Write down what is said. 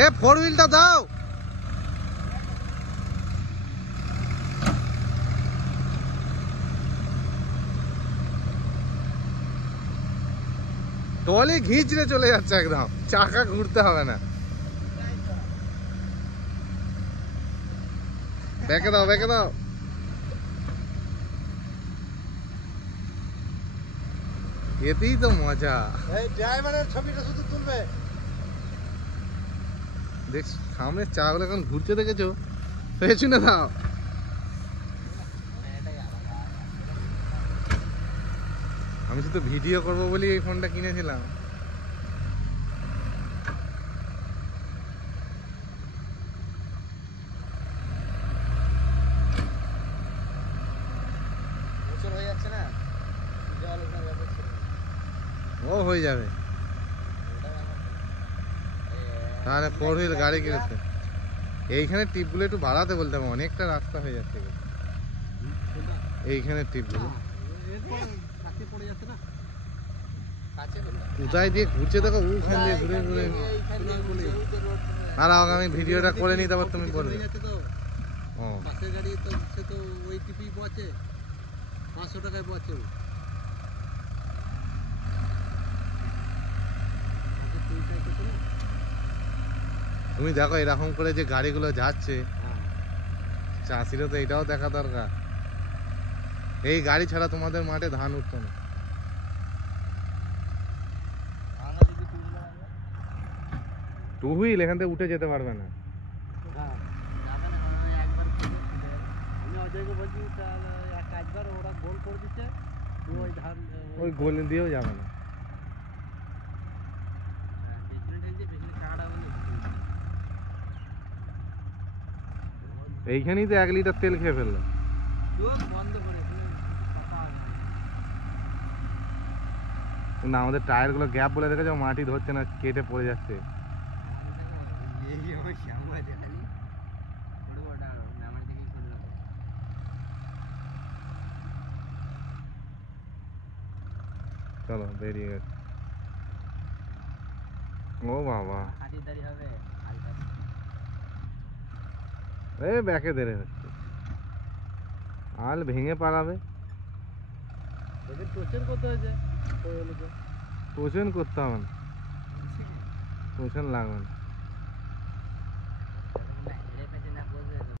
এ four হুইলটা দাও। Trolley ঘিচড়ে চলে যাচ্ছে একদম, চাকা ঘুরতে হবে না। ব্যাকে দাও, ব্যাকে দাও। এতেই তো মজা। এই ড্রাইভারের ছবিটা শুধু তুলবে। দেখ সামনে চাকাগুলো এখন ঘুরছে, দেখেছো? পেছনে দাও। আমি শুধু ভিডিও করবো বলি এই ফোনটা কিনেছিলাম। হয়ে যাচ্ছে না, ও হয়ে যাবে। তাহলে ফোর হুইল গাড়ি কিনেছে। এইখানে টিপগুলো একটু বাড়াতে বলতে হবে, অনেকটা রাস্তা হয়ে যাচ্ছে। এইখানে টিপগুলো কোথায় দিয়ে ঘুরছে দেখো, ওখান দিয়ে ঘুরে ঘুরে। আর আমি ভিডিওটা করে নিই, তারপর তুমি বলবে। ও পাশের গাড়ি তো সে তো ওই টিপি পচে 500 টাকায় পচে। তুমি দেখো এরকম করে যে গাড়িগুলো যাচ্ছে, চাষিরও তো এটাও দেখা দরকার। এই গাড়ি ছাড়া তোমাদের মাঠে ধান উঠতো না। টু হুইল এখান থেকে উঠে যেতে পারবে না। ওই গোল দিয়েও যাবে না। এইখানেই তো 1 লিটার তেল খেয়ে ফেললো। না আমাদের টায়ার গুলো গ্যাপ বলে দেখেছো, মাটি ধরছে না, কেটে পড়ে যাচ্ছে। চলো বেরিয়ে গেছে। ও বাবা, এই ব্যাকে দেরে হচ্ছে, আল ভেঙে পালাবে। টোচেন করতে হয়েছে, টোচেন করতে হবে না, টোচেন লাগবে না।